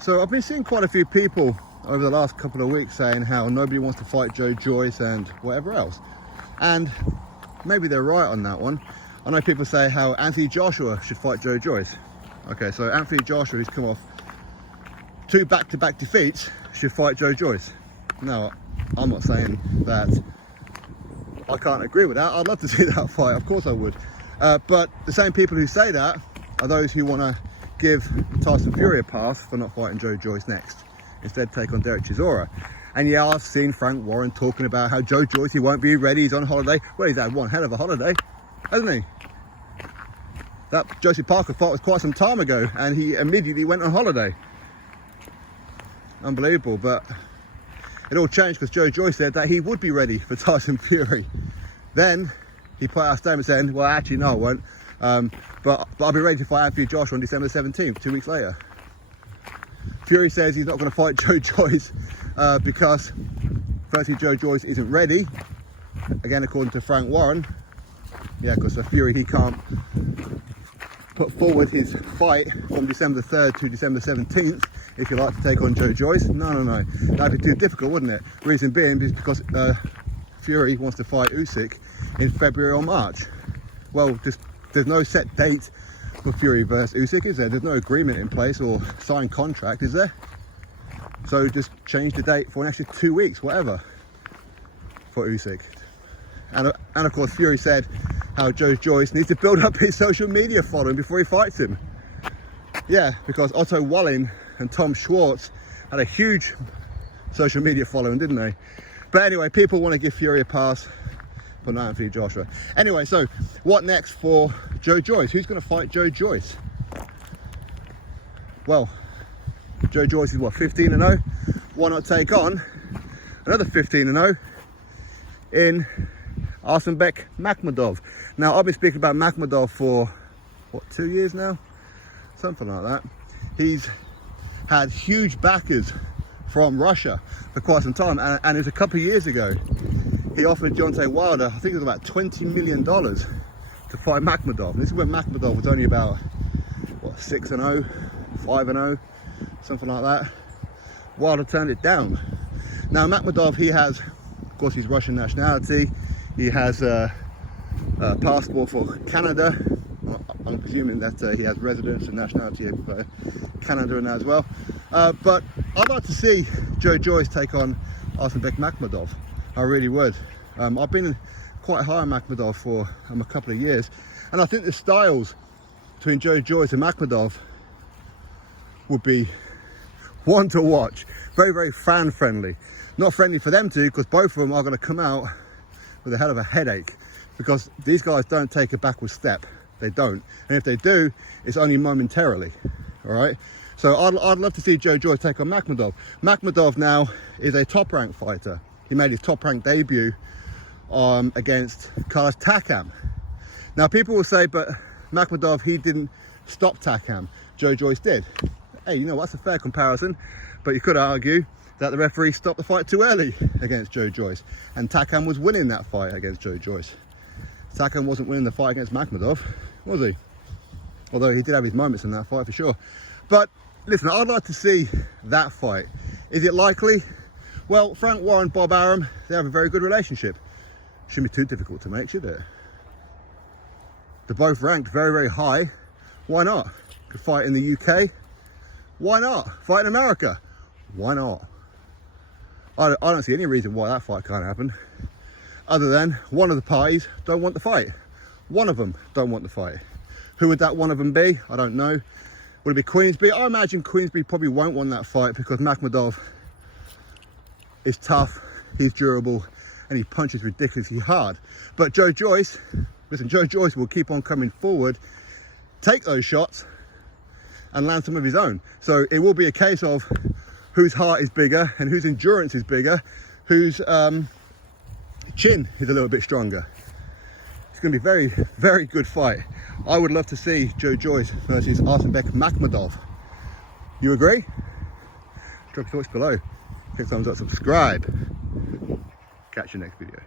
So I've been seeing quite a few people over the last couple of weeks saying how nobody wants to fight Joyce and whatever else. And maybe they're right on that one. I know people say how Anthony Joshua should fight Joyce. Okay, so Anthony Joshua, who's come off 2 back-to-back defeats, should fight Joyce. Now, I'm not saying that I can't agree with that. I'd love to see that fight, of course I would. But the same people who say that are those who want to give Tyson Fury a pass for not fighting Joyce next. Instead, take on Derek Chisora. And yeah, I've seen Frank Warren talking about how Joyce, he won't be ready, he's on holiday. Well, he's had one hell of a holiday, hasn't he? That Josie Parker fight was quite some time ago, and he immediately went on holiday. Unbelievable, but it all changed because Joyce said that he would be ready for Tyson Fury. Then he put out a statement saying, well, actually, no, I won't. But I'll be ready to fight Anthony Joshua on December 17th, 2 weeks later. Fury says he's not going to fight Joyce because firstly, Joyce isn't ready. Again, according to Frank Warren. Yeah, because Fury, he can't put forward his fight from December 3rd to December 17th if you like to take on Joyce. No. That'd be too difficult, wouldn't it? Reason being is because Fury wants to fight Usyk in February or March. Well, just there's no set date for Fury versus Usyk, is there? There's no agreement in place or signed contract, is there? So just change the date for an extra 2 weeks, whatever, for Usyk. And of course, Fury said how Joyce needs to build up his social media following before he fights him. Yeah, because Otto Wallin and Tom Schwartz had a huge social media following, didn't they? But anyway, people want to give Fury a pass, but not Anthony Joshua. Anyway, so what next for Joyce? Who's going to fight Joyce? Well, Joyce is what, 15-0? Why not take on another 15-0 in Arslanbek Makhmudov? Now, I've been speaking about Makhmudov for, what, 2 years now? Something like that. He's had huge backers from Russia for quite some time, and it was a couple of years ago. He offered Deontay Wilder, I think it was about $20 million to fight Makhmudov. And this is when Makhmudov was only about, what, 6-0, 5-0, something like that. Wilder turned it down. Now, Makhmudov, he has, of course, he's Russian nationality. He has a passport for Canada. I'm presuming that he has residence and nationality of Canada and that as well. But I'd like to see Joyce take on Arslanbek Makhmudov. I really would. I've been quite high on Makhmudov for a couple of years, and I think the styles between Joyce and Makhmudov would be one to watch. Very, very fan friendly. Not friendly for them two, because both of them are going to come out with a hell of a headache, because these guys don't take a backward step. They don't, and if they do, it's only momentarily. All right, so I'd love to see Joyce take on Makhmudov. Makhmudov now is a top-ranked fighter. He made his top-ranked debut against Carlos Takam. Now, people will say, but Makhmudov, he didn't stop Takam. Joyce did. Hey, you know, that's a fair comparison, but you could argue that the referee stopped the fight too early against Joyce, and Takam was winning that fight against Joyce. Takam wasn't winning the fight against Makhmudov, was he? Although he did have his moments in that fight for sure. But listen, I'd like to see that fight. Is it likely? Well, Frank Warren, Bob Arum, they have a very good relationship. Shouldn't be too difficult to make, should it? They're both ranked very, very high. Why not? Could fight in the UK. Why not? Fight in America. Why not? I don't see any reason why that fight can't happen, other than one of the parties don't want the fight. One of them don't want the fight. Who would that one of them be? I don't know. Would it be Queensberry? I imagine Queensberry probably won't want that fight because Makhmudov is tough, he's durable, and he punches ridiculously hard. But Joyce, listen, Joyce will keep on coming forward, take those shots, and land some of his own. So it will be a case of whose heart is bigger and whose endurance is bigger, whose chin is a little bit stronger. It's going to be a very, very good fight. I would love to see Joyce versus Arslanbek Makhmudov. You agree? Drop your thoughts below. Click thumbs up, subscribe. Catch you next video.